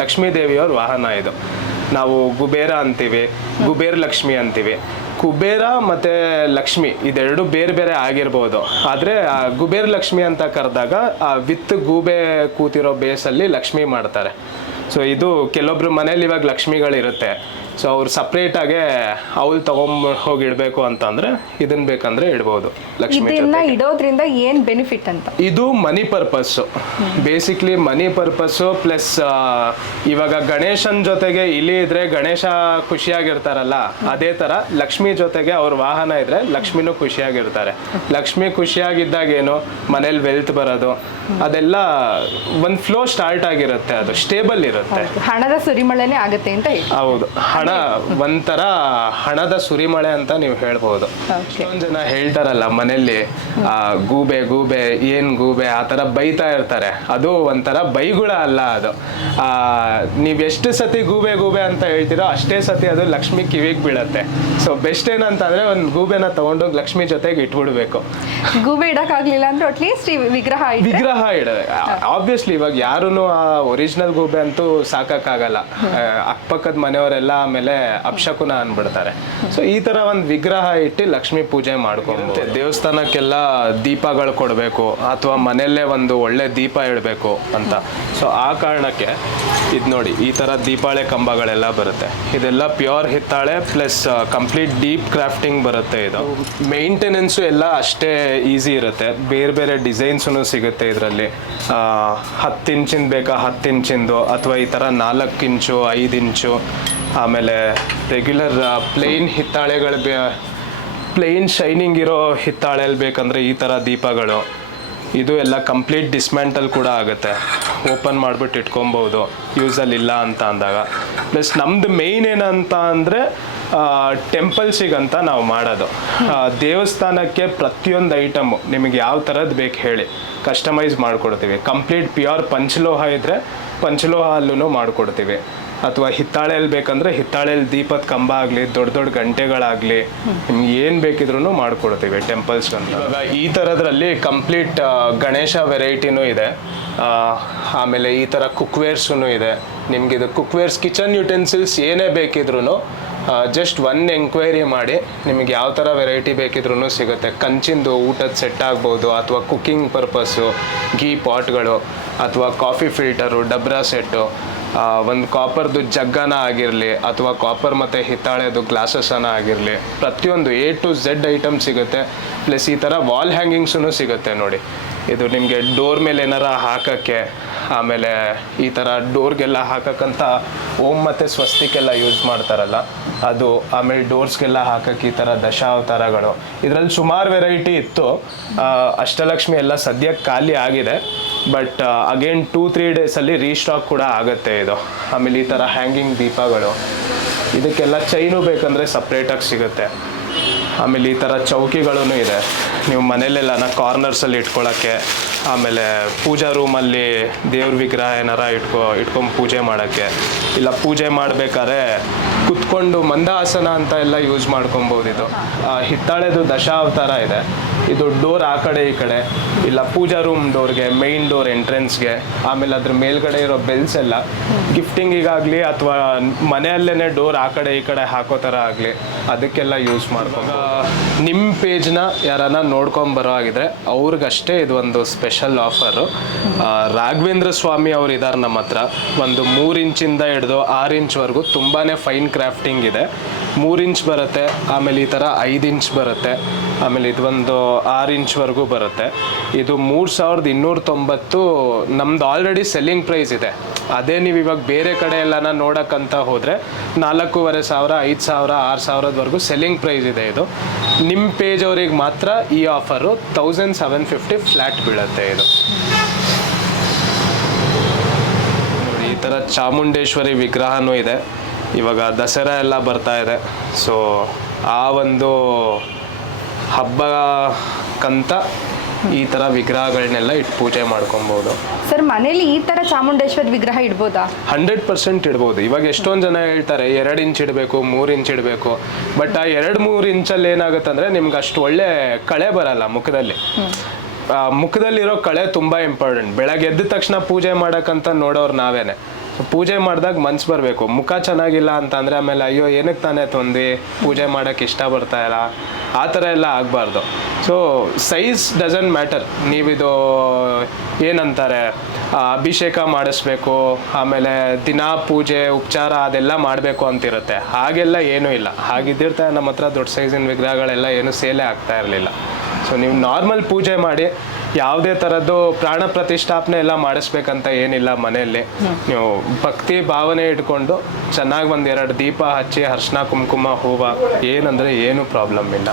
ಲಕ್ಷ್ಮೀ ದೇವಿಯವ್ರ ವಾಹನ. ಇದು ನಾವು ಕುಬೇರ ಅಂತೀವಿ, ಕುಬೇರ ಲಕ್ಷ್ಮಿ ಅಂತೀವಿ. ಕುಬೇರ ಮತ್ತು ಲಕ್ಷ್ಮಿ ಇದೆರಡು ಬೇರೆ ಬೇರೆ ಆಗಿರ್ಬೋದು. ಆದರೆ ಕುಬೇರ ಲಕ್ಷ್ಮಿ ಅಂತ ಕರೆದಾಗ ವಿತ್ ಗೂಬೆ ಕೂತಿರೋ ಬೇಸಲ್ಲಿ ಲಕ್ಷ್ಮಿ ಮಾಡ್ತಾರೆ. ಸೊ ಇದು ಕೆಲವೊಬ್ರು ಮನೇಲಿ ಇವಾಗ ಲಕ್ಷ್ಮಿಗಳಿರುತ್ತೆ. ಸೊ ಅವ್ರು ಸಪ್ರೇಟಾಗೆ ಅವಳು ಹೋಗಿ ಇಡಬೇಕು ಅಂತಂದರೆ ಇದನ್ನು ಬೇಕಂದರೆ ಇಡ್ಬೋದು. ಲಕ್ಷ್ಮಿ ಇದನ್ನ ಇಡೋದ್ರಿಂದ ಏನು ಬೆನಿಫಿಟ್ ಅಂತ? ಇದು ಮನಿ ಪರ್ಪಸ್ಸು, ಬೇಸಿಕ್ಲಿ ಮನಿ ಪರ್ಪಸ್ಸು. ಪ್ಲಸ್ ಇವಾಗ ಗಣೇಶನ ಜೊತೆಗೆ ಇಲಿ ಇದ್ರೆ ಗಣೇಶ ಖುಷಿಯಾಗಿರ್ತಾರಲ್ಲ, ಅದೇ ಥರ ಲಕ್ಷ್ಮಿ ಜೊತೆಗೆ ಅವ್ರ ವಾಹನ ಇದ್ರೆ ಲಕ್ಷ್ಮಿನೂ ಖುಷಿಯಾಗಿರ್ತಾರೆ. ಲಕ್ಷ್ಮಿ ಖುಷಿಯಾಗಿದ್ದಾಗ ಏನು ಮನೇಲಿ ವೆಲ್ತ್ ಬರೋದು ಅದೆಲ್ಲ ಒಂದು ಫ್ಲೋ ಸ್ಟಾರ್ಟ್ ಆಗಿರುತ್ತೆ, ಅದು ಸ್ಟೇಬಲ್ ಇರುತ್ತೆ. ಹಣದ ಸುರಿಮಳೆನೇ ಆಗುತ್ತೆ ಅಂತ ಹೇಳಿ. ಹೌದು, ಹಣ ಒಂಥರ ಹಣದ ಸುರಿಮಳೆ ಅಂತ ನೀವು ಹೇಳ್ಬೋದು. ಎಷ್ಟೊಂದು ಜನ ಹೇಳ್ತಾರಲ್ಲ ಮನೆಯಲ್ಲಿ ಗೂಬೆ ಗೂಬೆ ಏನ್ ಗೂಬೆ ಆ ಥರ ಬೈತಾ ಇರ್ತಾರೆ. ಅದು ಒಂಥರ ಬೈಗುಳ ಅಲ್ಲ, ಅದು ನೀವು ಎಷ್ಟು ಸತಿ ಗೂಬೆ ಗೂಬೆ ಅಂತ ಹೇಳ್ತೀರೋ ಅಷ್ಟೇ ಸತಿ ಅದು ಲಕ್ಷ್ಮಿ ಕಿವಿಗೆ ಬೀಳತ್ತೆ. ಸೊ ಬೆಸ್ಟ್ ಏನಂತಂದ್ರೆ ಒಂದು ಗೂಬೆನ ತಗೊಂಡೋಗಿ ಲಕ್ಷ್ಮಿ ಜೊತೆಗೆ ಇಟ್ಬಿಡ್ಬೇಕು. ಗೂಬೆ ಇಡಕ್ಕಾಗ್ಲಿಲ್ಲ ಅಂದ್ರೆ ಅಟ್ಲೀಸ್ಟ್ ವಿಗ್ರಹ ಇಡೋದು. ಆಬ್ವಿಯಸ್ಲಿ ಇವಾಗ ಯಾರು ಆ ಒರಿಜಿನಲ್ ಗೂಬೆ ಅಂತೂ ಸಾಕಾಗಲ್ಲ. ಅಕ್ಕಪಕ್ಕದ ಮನೆಯವರೆಲ್ಲ ಆಮೇಲೆ ಅಪಶಕುನ ಅನ್ಬಿಡ್ತಾರೆ. ಸೊ ಈ ತರ ಒಂದು ವಿಗ್ರಹ ಇಟ್ಟು ಲಕ್ಷ್ಮಿ ಪೂಜೆ ಮಾಡ್ಕೊಂಡು ದೇವಸ್ಥಾನಕ್ಕೆಲ್ಲ ದೀಪಗಳು ಕೊಡಬೇಕು ಅಥವಾ ಮನೆಯಲ್ಲೇ ಒಂದು ಒಳ್ಳೆ ದೀಪ ಇಡಬೇಕು ಅಂತ. ಸೊ ಆ ಕಾರಣಕ್ಕೆ ಇದು ನೋಡಿ, ಈ ತರ ದೀಪಾಳೆ ಕಂಬಗಳೆಲ್ಲ ಬರುತ್ತೆ. ಇದೆಲ್ಲ ಪ್ಯೂರ್ ಹಿತ್ತಾಳೆ ಪ್ಲಸ್ ಕಂಪ್ಲೀಟ್ ಡೀಪ್ ಕ್ರಾಫ್ಟಿಂಗ್ ಬರುತ್ತೆ. ಇದು ಮೇಂಟೆನೆನ್ಸು ಎಲ್ಲ ಅಷ್ಟೇ ಈಸಿ ಇರುತ್ತೆ. ಬೇರೆ ಬೇರೆ ಡಿಸೈನ್ಸೂ ಸಿಗುತ್ತೆ ಇದರಲ್ಲಿ. 10 ಇಂಚಿಂದು ಬೇಕಾ 10 ಇಂಚಿಂದು, ಅಥವಾ ಈ ಥರ 4 ಇಂಚು 5 ಇಂಚು. ಆಮೇಲೆ ರೆಗ್ಯುಲರ್ ಪ್ಲೇನ್ ಹಿತ್ತಾಳೆಗಳು ಪ್ಲೇನ್ ಶೈನಿಂಗ್ ಇರೋ ಹಿತ್ತಾಳೆಯಲ್ಲಿ ಬೇಕಂದರೆ ಈ ಥರ ದೀಪಗಳು. ಇದು ಎಲ್ಲ ಕಂಪ್ಲೀಟ್ ಡಿಸ್ಮ್ಯಾಂಟಲ್ ಕೂಡ ಆಗುತ್ತೆ, ಓಪನ್ ಮಾಡಿಬಿಟ್ಟು ಇಟ್ಕೊಬೋದು ಯೂಸಲ್ಲಿ ಇಲ್ಲ ಅಂತ ಅಂದಾಗ. ಪ್ಲಸ್ ನಮ್ಮದು ಮೇಯ್ನ್ ಏನಂತ ಅಂದರೆ ಟೆಂಪಲ್ಸಿಗಂತ ನಾವು ಮಾಡೋದು. ದೇವಸ್ಥಾನಕ್ಕೆ ಪ್ರತಿಯೊಂದು ಐಟಮು ನಿಮಗೆ ಯಾವ ಥರದ್ದು ಬೇಕು ಹೇಳಿ ಕಸ್ಟಮೈಸ್ ಮಾಡಿಕೊಡ್ತೀವಿ. ಕಂಪ್ಲೀಟ್ ಪ್ಯೂರ್ ಪಂಚಲೋಹ ಇದ್ದರೆ ಪಂಚಲೋಹಲ್ಲೂ ಮಾಡಿಕೊಡ್ತೀವಿ. ಅಥವಾ ಹಿತ್ತಾಳೆಯಲ್ಲಿ ಬೇಕಂದರೆ ಹಿತ್ತಾಳೆಯಲ್ಲಿ ದೀಪದ ಕಂಬ ಆಗಲಿ, ದೊಡ್ಡ ದೊಡ್ಡ ಗಂಟೆಗಳಾಗಲಿ, ನಿಮ್ಗೆ ಏನು ಬೇಕಿದ್ರೂ ಮಾಡಿಕೊಡ್ತೀವಿ ಟೆಂಪಲ್ಸ್ಗಂತ. ಇವಾಗ ಈ ಥರದ್ರಲ್ಲಿ ಕಂಪ್ಲೀಟ್ ಗಣೇಶ ವೆರೈಟಿನೂ ಇದೆ. ಆಮೇಲೆ ಈ ಥರ ಕುಕ್ವೇರ್ಸೂ ಇದೆ. ನಿಮಗಿದು ಕುಕ್ವೇರ್ಸ್ ಕಿಚನ್ ಯುಟೆನ್ಸಿಲ್ಸ್ ಏನೇ ಬೇಕಿದ್ರೂ ಜಸ್ಟ್ ಒಂದು ಎಂಕ್ವೈರಿ ಮಾಡಿ ನಿಮಗೆ ಯಾವ ಥರ ವೆರೈಟಿ ಬೇಕಿದ್ರೂ ಸಿಗುತ್ತೆ. ಕಂಚಿಂದು ಊಟದ ಸೆಟ್ ಆಗ್ಬೋದು, ಅಥವಾ ಕುಕ್ಕಿಂಗ್ ಪರ್ಪಸ್ಸು ಗೀ ಪಾಟ್ಗಳು, ಅಥವಾ ಕಾಫಿ ಫಿಲ್ಟರು, ಡಬ್ರಾ ಸೆಟ್ಟು, ಒಂದು ಕಾಪರ್ದು ಜಗ್ಗನ ಆಗಿರಲಿ, ಅಥವಾ ಕಾಪರ್ ಮತ್ತು ಹಿತ್ತಾಳೆದು ಗ್ಲಾಸಸ್ಸನ್ನ ಆಗಿರಲಿ, ಪ್ರತಿಯೊಂದು A to Z ಐಟಮ್ ಸಿಗುತ್ತೆ. ಪ್ಲಸ್ ಈ ಥರ ವಾಲ್ ಹ್ಯಾಂಗಿಂಗ್ಸೂ ಸಿಗುತ್ತೆ ನೋಡಿ. ಇದು ನಿಮಗೆ ಡೋರ್ ಮೇಲೆ ಏನಾರ ಹಾಕೋಕ್ಕೆ, ಆಮೇಲೆ ಈ ಥರ ಡೋರ್ಗೆಲ್ಲ ಹಾಕೋಕ್ಕಂತ ಓಂ ಮತ್ತು ಸ್ವಸ್ತಿಕೆಲ್ಲ ಯೂಸ್ ಮಾಡ್ತಾರಲ್ಲ ಅದು, ಆಮೇಲೆ ಡೋರ್ಸ್ಗೆಲ್ಲ ಹಾಕೋಕ್ಕೆ ಈ ಥರ ದಶಾವತಾರಗಳು. ಇದರಲ್ಲಿ ಸುಮಾರು ವೆರೈಟಿ ಇತ್ತು. ಅಷ್ಟಲಕ್ಷ್ಮಿ ಎಲ್ಲ ಸದ್ಯಕ್ಕೆ ಖಾಲಿ ಆಗಿದೆ. ಬಟ್ ಅಗೇನ್ 2-3 ಡೇಸಲ್ಲಿ ರೀಸ್ಟಾಕ್ ಕೂಡ ಆಗುತ್ತೆ ಇದು. ಆಮೇಲೆ ಈ ಥರ ಹ್ಯಾಂಗಿಂಗ್ ದೀಪಗಳು, ಇದಕ್ಕೆಲ್ಲ ಚೈನು ಬೇಕಂದರೆ ಸಪ್ರೇಟಾಗಿ ಸಿಗುತ್ತೆ. ಆಮೇಲೆ ಈ ಥರ ಚೌಕಿಗಳೂ ಇದೆ, ನೀವು ಮನೇಲೆಲ್ಲ ಕಾರ್ನರ್ಸಲ್ಲಿ ಇಟ್ಕೊಳ್ಳೋಕ್ಕೆ. ಆಮೇಲೆ ಪೂಜಾ ರೂಮಲ್ಲಿ ದೇವ್ರ ವಿಗ್ರಹ ಏನಾರ ಇಟ್ಕೊಂಡು ಪೂಜೆ ಮಾಡೋಕ್ಕೆ, ಇಲ್ಲ ಪೂಜೆ ಮಾಡಬೇಕಾದ್ರೆ ಕುತ್ಕೊಂಡು ಮಂದಾಸನ ಅಂತ ಎಲ್ಲ ಯೂಸ್ ಮಾಡ್ಕೊಬೋದು. ಇದು ಹಿತ್ತಾಳೆದು ದಶಾವತಾರ ಇದೆ. ಇದು ಡೋರ್ ಆ ಕಡೆ ಈ ಕಡೆ, ಇಲ್ಲ ಪೂಜಾ ರೂಮ್ ಡೋರ್ಗೆ, ಮೇಯ್ನ್ ಡೋರ್ ಎಂಟ್ರೆನ್ಸ್ಗೆ. ಆಮೇಲೆ ಅದ್ರ ಮೇಲ್ಗಡೆ ಇರೋ ಬೆಲ್ಸ್ ಎಲ್ಲ ಗಿಫ್ಟಿಂಗಿಗಾಗಲಿ ಅಥವಾ ಮನೆಯಲ್ಲೇ ಡೋರ್ ಆ ಕಡೆ ಈ ಕಡೆ ಹಾಕೋ ಥರ ಆಗಲಿ ಅದಕ್ಕೆಲ್ಲ ಯೂಸ್ ಮಾಡ್ಕೊಂಡು. ನಿಮ್ಮ ಪೇಜ್ನ ಯಾರನ್ನ ನೋಡ್ಕೊಂಬರೋ ಆಗಿದ್ರೆ ಅವ್ರಿಗಷ್ಟೇ ಇದು ಒಂದು ಸ್ಪೆಷಲ್ ಆಫರು. ರಾಘವೇಂದ್ರ ಸ್ವಾಮಿ ಅವ್ರು ಇದ್ದಾರೆ ನಮ್ಮ ಹತ್ರ. ಒಂದು 3 ಇಂಚಿಂದ ಹಿಡಿದು 6 ಇಂಚ್ವರೆಗೂ ತುಂಬಾ ಫೈನ್ ಕ್ರಾಫ್ಟಿಂಗ್ ಇದೆ. 3 ಇಂಚ್ ಬರುತ್ತೆ, ಆಮೇಲೆ ಈ ಥರ 5 ಇಂಚ್ ಬರುತ್ತೆ, ಆಮೇಲೆ ಇದೊಂದು 6 ಇಂಚ್ವರೆಗೂ ಬರುತ್ತೆ. ಇದು 3290 ನಮ್ದು ಆಲ್ರೆಡಿ ಸೆಲ್ಲಿಂಗ್ ಪ್ರೈಸ್ ಇದೆ. ಅದೇ ನೀವು ಇವಾಗ ಬೇರೆ ಕಡೆ ಎಲ್ಲ ನೋಡೋಕ್ಕಂತ ಹೋದರೆ 4500, 5000, 6000ವರೆಗೂ ಸೆಲ್ಲಿಂಗ್ ಪ್ರೈಸ್ ಇದೆ. ಇದು ನಿಮ್ಮ ಪೇಜ್ ಅವ್ರಿಗೆ ಮಾತ್ರ ಈ ಆಫರು 1750 ಫ್ಲ್ಯಾಟ್ ಬೀಳುತ್ತೆ. ಇದು ನೋಡಿ, ಈ ಥರ ಚಾಮುಂಡೇಶ್ವರಿ ವಿಗ್ರಹನೂ ಇದೆ. ಇವಾಗ ದಸರಾ ಎಲ್ಲ ಬರ್ತಾ ಇದೆ. ಸೊ ಆ ಒಂದು ಹಬ್ಬಕ್ಕಂತ ಈ ಥರ ವಿಗ್ರಹಗಳನ್ನೆಲ್ಲ ಇಟ್ಟು ಪೂಜೆ ಮಾಡ್ಕೊಬೋದು. ಸರ್, ಮನೇಲಿ ಈ ಥರ ಚಾಮುಂಡೇಶ್ವರಿ ವಿಗ್ರಹ ಇಡ್ಬೋದಾ? 100% ಇಡ್ಬೋದು. ಇವಾಗ ಎಷ್ಟೊಂದು ಜನ ಹೇಳ್ತಾರೆ 2 ಇಂಚ್ ಇಡಬೇಕು, 3 ಇಂಚ್ ಇಡಬೇಕು. ಬಟ್ ಆ 2-3 ಇಂಚಲ್ಲಿ ಏನಾಗುತ್ತೆ ಅಂದರೆ ನಿಮ್ಗೆ ಅಷ್ಟು ಒಳ್ಳೆ ಕಳೆ ಬರಲ್ಲ ಮುಖದಲ್ಲಿ. ಮುಖದಲ್ಲಿರೋ ಕಳೆ ತುಂಬ ಇಂಪಾರ್ಟೆಂಟ್. ಬೆಳಗ್ಗೆ ಎದ್ದ ತಕ್ಷಣ ಪೂಜೆ ಮಾಡೋಕ್ಕಂತ ನೋಡೋರು ನಾವೇನೆ. ಪೂಜೆ ಮಾಡಿದಾಗ ಮನ್ಸು ಬರಬೇಕು. ಮುಖ ಚೆನ್ನಾಗಿಲ್ಲ ಅಂತ ಅಂದರೆ ಆಮೇಲೆ ಅಯ್ಯೋ ಏನಕ್ಕೆ ತಾನೇ ತೊಂದ್ವಿ, ಪೂಜೆ ಮಾಡೋಕ್ಕೆ ಇಷ್ಟ ಬರ್ತಾ ಇಲ್ಲ, ಆ ಥರ ಎಲ್ಲ ಆಗಬಾರ್ದು. So size doesn't matter. ನೀವಿದು ಏನಂತಾರೆ ಅಭಿಷೇಕ ಮಾಡಿಸ್ಬೇಕು, ಆಮೇಲೆ ದಿನ ಪೂಜೆ ಉಪಚಾರ ಅದೆಲ್ಲ ಮಾಡಬೇಕು ಅಂತಿರುತ್ತೆ. ಹಾಗೆಲ್ಲ ಏನೂ ಇಲ್ಲ. ಹಾಗಿದ್ದಿರ್ತಾರೆ ನಮ್ಮ ಹತ್ರ ದೊಡ್ಡ ಸೈಜಿನ ವಿಗ್ರಹಗಳೆಲ್ಲ ಏನು ಸೇಲೆ ಆಗ್ತಾ ಇರಲಿಲ್ಲ. ಸೊ ನೀವು ನಾರ್ಮಲ್ ಪೂಜೆ ಮಾಡಿ, ಯಾವುದೇ ಥರದ್ದು ಪ್ರಾಣ ಪ್ರತಿಷ್ಠಾಪನೆ ಎಲ್ಲ ಮಾಡಿಸ್ಬೇಕಂತ ಏನಿಲ್ಲ. ಮನೆಯಲ್ಲಿ ನೀವು ಭಕ್ತಿ ಭಾವನೆ ಇಟ್ಕೊಂಡು ಚೆನ್ನಾಗಿ ಒಂದೆರಡು ದೀಪ ಹಚ್ಚಿ ಅರ್ಶಿನ ಕುಂಕುಮ ಹೂವು ಏನಂದರೆ ಏನು ಪ್ರಾಬ್ಲಮ್ ಇಲ್ಲ.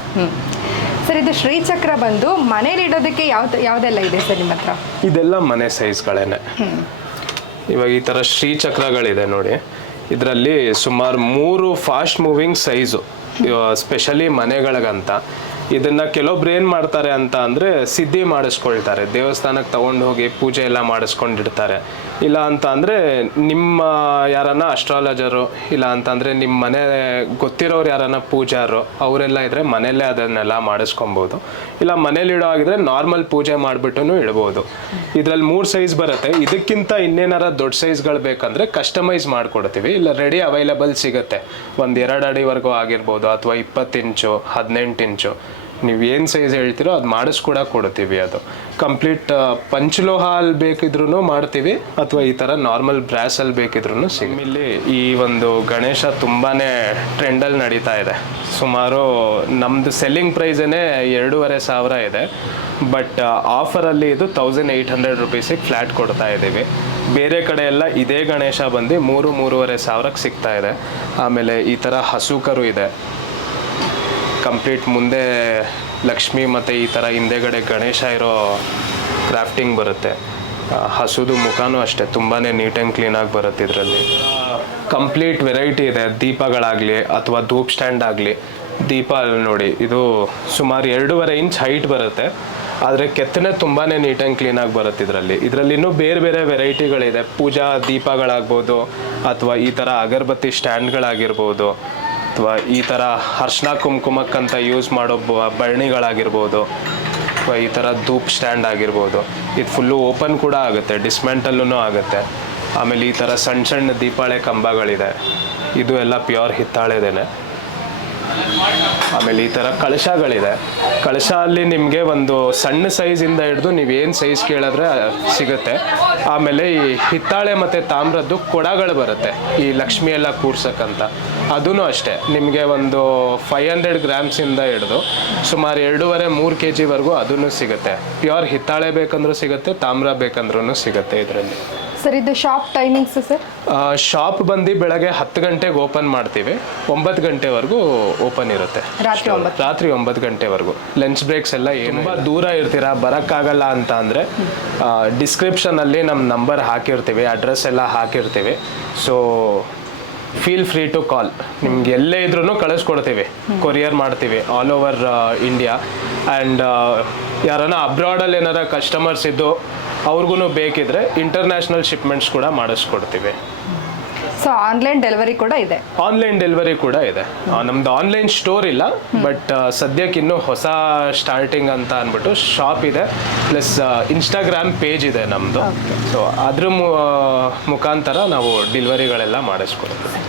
ಸರ್, ಇದು ಶ್ರೀಚಕ್ರ ಬಂದು ಮನೇಲಿ ಇಡೋದಕ್ಕೆ ಯಾವುದೆಲ್ಲ ಇದೆ ಸರ್ ನಿಮ್ಮ ಹತ್ರ? ಇದೆಲ್ಲ ಮನೆ ಸೈಜ್ಗಳೇನೆ. ಇವಾಗ ಈ ಥರ ಶ್ರೀಚಕ್ರಗಳಿದೆ ನೋಡಿ. ಇದರಲ್ಲಿ ಸುಮಾರು 3 ಫಾಸ್ಟ್ ಮೂವಿಂಗ್ ಸೈಜು, ಸ್ಪೆಷಲಿ ಮನೆಗಳಿಗಂತ. ಇದನ್ನು ಕೆಲವೊಬ್ರು ಏನು ಮಾಡ್ತಾರೆ ಅಂತ ಅಂದರೆ ಸಿದ್ಧಿ ಮಾಡಿಸ್ಕೊಳ್ತಾರೆ, ದೇವಸ್ಥಾನಕ್ಕೆ ತೊಗೊಂಡು ಹೋಗಿ ಪೂಜೆ ಎಲ್ಲ ಮಾಡಿಸ್ಕೊಂಡಿರ್ತಾರೆ. ಇಲ್ಲ ಅಂತ ಅಂದರೆ ನಿಮ್ಮ ಯಾರನ್ನ ಅಸ್ಟ್ರಾಲಜರು, ಇಲ್ಲ ಅಂತಂದರೆ ನಿಮ್ಮ ಮನೆ ಗೊತ್ತಿರೋರು ಯಾರನ್ನ ಪೂಜಾರು ಅವರೆಲ್ಲ ಇದ್ದರೆ ಮನೆಯಲ್ಲೇ ಅದನ್ನೆಲ್ಲ ಮಾಡಿಸ್ಕೊಬೋದು. ಇಲ್ಲ ಮನೇಲಿ ಇಡೋ ಆಗಿದ್ರೆ ನಾರ್ಮಲ್ ಪೂಜೆ ಮಾಡಿಬಿಟ್ಟು ಇಡ್ಬೋದು. ಇದರಲ್ಲಿ 3 ಸೈಜ್ ಬರುತ್ತೆ. ಇದಕ್ಕಿಂತ ಇನ್ನೇನಾರ ದೊಡ್ಡ ಸೈಜ್ಗಳು ಬೇಕಂದರೆ ಕಸ್ಟಮೈಸ್ ಮಾಡಿಕೊಡ್ತೀವಿ. ಇಲ್ಲ ರೆಡಿ ಅವೈಲಬಲ್ ಸಿಗುತ್ತೆ. 1-2 ಅಡಿವರೆಗೂ ಆಗಿರ್ಬೋದು, ಅಥವಾ 20 ಇಂಚು 18 ಇಂಚು ನೀವು ಏನು ಸೈಜ್ ಹೇಳ್ತೀರೋ ಅದು ಮಾಡಿಸ್ಕೂಡ ಕೊಡ್ತೀವಿ. ಅದು ಕಂಪ್ಲೀಟ್ ಪಂಚಲೋಹ ಅಲ್ಲಿ ಬೇಕಿದ್ರೂ ಮಾಡ್ತೀವಿ, ಅಥವಾ ಈ ಥರ ನಾರ್ಮಲ್ ಬ್ರಾಸಲ್ಲಿ ಬೇಕಿದ್ರೂ ಇಲ್ಲಿ ಈ ಒಂದು ಗಣೇಶ ತುಂಬಾ ಟ್ರೆಂಡಲ್ಲಿ ನಡೀತಾ ಇದೆ. ಸುಮಾರು ನಮ್ಮದು ಸೆಲ್ಲಿಂಗ್ ಪ್ರೈಸೇ 2,500 ಇದೆ. ಬಟ್ ಆಫರಲ್ಲಿ ಇದು 1,800 ರುಪೀಸಿಗೆ ಫ್ಲ್ಯಾಟ್ ಕೊಡ್ತಾ ಇದ್ದೀವಿ. ಬೇರೆ ಕಡೆ ಎಲ್ಲ ಇದೇ ಗಣೇಶ ಬಂದು 3,000-3,500ಕ್ಕೆ ಸಿಗ್ತಾ ಇದೆ. ಆಮೇಲೆ ಈ ಥರ ಹಸುಕರು ಇದೆ. ಕಂಪ್ಲೀಟ್ ಮುಂದೆ ಲಕ್ಷ್ಮಿ ಮತ್ತು ಈ ಥರ ಹಿಂದೆಗಡೆ ಗಣೇಶ ಇರೋ ಕ್ರಾಫ್ಟಿಂಗ್ ಬರುತ್ತೆ. ಹಸುದು ಮುಖನೂ ಅಷ್ಟೇ ತುಂಬಾ ನೀಟ್ ಆ್ಯಂಡ್ ಕ್ಲೀನಾಗಿ ಬರುತ್ತೆ. ಇದರಲ್ಲಿ ಕಂಪ್ಲೀಟ್ ವೆರೈಟಿ ಇದೆ. ದೀಪಗಳಾಗಲಿ ಅಥವಾ ಧೂಪ್ ಸ್ಟ್ಯಾಂಡ್ ಆಗಲಿ. ದೀಪ ಅಲ್ಲಿ ನೋಡಿ, ಇದು ಸುಮಾರು 2.5 ಇಂಚ್ ಹೈಟ್ ಬರುತ್ತೆ. ಆದರೆ ಕೆತ್ತನೆ ತುಂಬಾ ನೀಟ್ ಆ್ಯಂಡ್ ಕ್ಲೀನಾಗಿ ಬರುತ್ತೆ ಇದರಲ್ಲಿ ಇನ್ನೂ ಬೇರೆ ಬೇರೆ ವೆರೈಟಿಗಳಿದೆ. ಪೂಜಾ ದೀಪಗಳಾಗ್ಬೋದು, ಅಥವಾ ಈ ಥರ ಅಗರಬತ್ತಿ ಸ್ಟ್ಯಾಂಡ್ಗಳಾಗಿರ್ಬೋದು, ಅಥವಾ ಈ ಥರ ಅರ್ಶಿನ ಕುಂಕುಮಕ್ಕಂತ ಯೂಸ್ ಮಾಡೋ ಬರಣಿಗಳಾಗಿರ್ಬೋದು, ಅಥವಾ ಈ ಥರ ಧೂಪ್ ಸ್ಟ್ಯಾಂಡ್ ಆಗಿರ್ಬೋದು. ಇದು ಫುಲ್ಲು ಓಪನ್ ಕೂಡ ಆಗುತ್ತೆ, ಡಿಸ್ಮೆಂಟಲ್ಲೂ ಆಗುತ್ತೆ. ಆಮೇಲೆ ಈ ಥರ ಸಣ್ಣ ಸಣ್ಣ ದೀಪಾಳೆ ಕಂಬಗಳಿದೆ. ಇದು ಎಲ್ಲ ಪ್ಯೂರ್ ಹಿತ್ತಾಳೆದೇನೆ. ಆಮೇಲೆ ಈ ಥರ ಕಳಶಗಳಿದೆ. ಕಳಶ ಅಲ್ಲಿ ನಿಮಗೆ ಒಂದು ಸಣ್ಣ ಸೈಜಿಂದ ಹಿಡಿದು ನೀವೇನು ಸೈಜ್ ಕೇಳಿದ್ರೆ ಸಿಗುತ್ತೆ. ಆಮೇಲೆ ಈ ಹಿತ್ತಾಳೆ ಮತ್ತು ತಾಮ್ರದ್ದು ಕೊಡಗಳು ಬರುತ್ತೆ, ಈ ಲಕ್ಷ್ಮಿ ಎಲ್ಲ ಕೂರ್ಸಕ್ಕಂತ. ಅದೂ ಅಷ್ಟೇ ನಿಮಗೆ ಒಂದು 500 ಗ್ರಾಮ್ಸಿಂದ ಹಿಡಿದು ಸುಮಾರು 2.5-3 kg ಅದೂ ಸಿಗುತ್ತೆ. ಪ್ಯೂರ್ ಹಿತ್ತಾಳೆ ಬೇಕಂದ್ರೂ ಸಿಗುತ್ತೆ, ತಾಮ್ರ ಬೇಕಂದ್ರೂ ಸಿಗುತ್ತೆ ಇದರಲ್ಲಿ. ಸರ್, ಇದು ಶಾಪ್ ಟೈಮಿಂಗ್ಸ್ ಸರ್? ಶಾಪ್ ಬಂದು ಬೆಳಗ್ಗೆ 10 ಗಂಟೆಗೆ ಓಪನ್ ಮಾಡ್ತೀವಿ, 9 ಗಂಟೆವರೆಗೂ ಓಪನ್ ಇರುತ್ತೆ. ರಾತ್ರಿ 9 ಗಂಟೆವರೆಗೂ. ಲಂಚ್ ಬ್ರೇಕ್ಸ್ ಎಲ್ಲ ಏನು ದೂರ ಇರ್ತೀರಾ, ಬರೋಕ್ಕಾಗಲ್ಲ ಅಂತ ಅಂದರೆ ಡಿಸ್ಕ್ರಿಪ್ಷನಲ್ಲಿ ನಮ್ಮ ನಂಬರ್ ಹಾಕಿರ್ತೀವಿ, ಅಡ್ರೆಸ್ ಎಲ್ಲ ಹಾಕಿರ್ತೀವಿ. ಸೊ ಫೀಲ್ ಫ್ರೀ ಟು ಕಾಲ್. ನಿಮ್ಗೆ ಎಲ್ಲೇ ಇದ್ರೂ ಕಳಿಸ್ಕೊಡ್ತೀವಿ, ಕೊರಿಯರ್ ಮಾಡ್ತೀವಿ ಆಲ್ ಓವರ್ ಇಂಡಿಯಾ. ಆ್ಯಂಡ್ ಯಾರನ್ನ ಅಬ್ರಾಡಲ್ಲಿ ಏನಾರ ಕಸ್ಟಮರ್ಸ್ ಇದ್ದು ಅವ್ರಿಗೂ ಬೇಕಿದ್ರೆ ಇಂಟರ್ನ್ಯಾಷನಲ್ ಶಿಪ್ಮೆಂಟ್ಸ್ ಕೂಡ ಮಾಡಿಸ್ಕೊಡ್ತೀವಿ. ಸೊ ಆನ್ಲೈನ್ ಡೆಲಿವರಿ ಕೂಡ ಇದೆ? ಆನ್ಲೈನ್ ಡೆಲಿವರಿ ಕೂಡ ಇದೆ. ನಮ್ದು ಆನ್ಲೈನ್ ಸ್ಟೋರ್ ಇಲ್ಲ, ಬಟ್ ಸದ್ಯಕ್ಕೆ ಇನ್ನೂ ಹೊಸ ಸ್ಟಾರ್ಟಿಂಗ್ ಅಂತ ಅಂದ್ಬಿಟ್ಟು ಶಾಪ್ ಇದೆ, ಪ್ಲಸ್ ಇನ್ಸ್ಟಾಗ್ರಾಮ್ ಪೇಜ್ ಇದೆ ನಮ್ಮದು. ಸೊ ಅದ್ರ ಮುಖಾಂತರ ನಾವು ಡೆಲಿವರಿಗಳೆಲ್ಲ ಮಾಡಿಸ್ಕೊಡ್ತೀವಿ.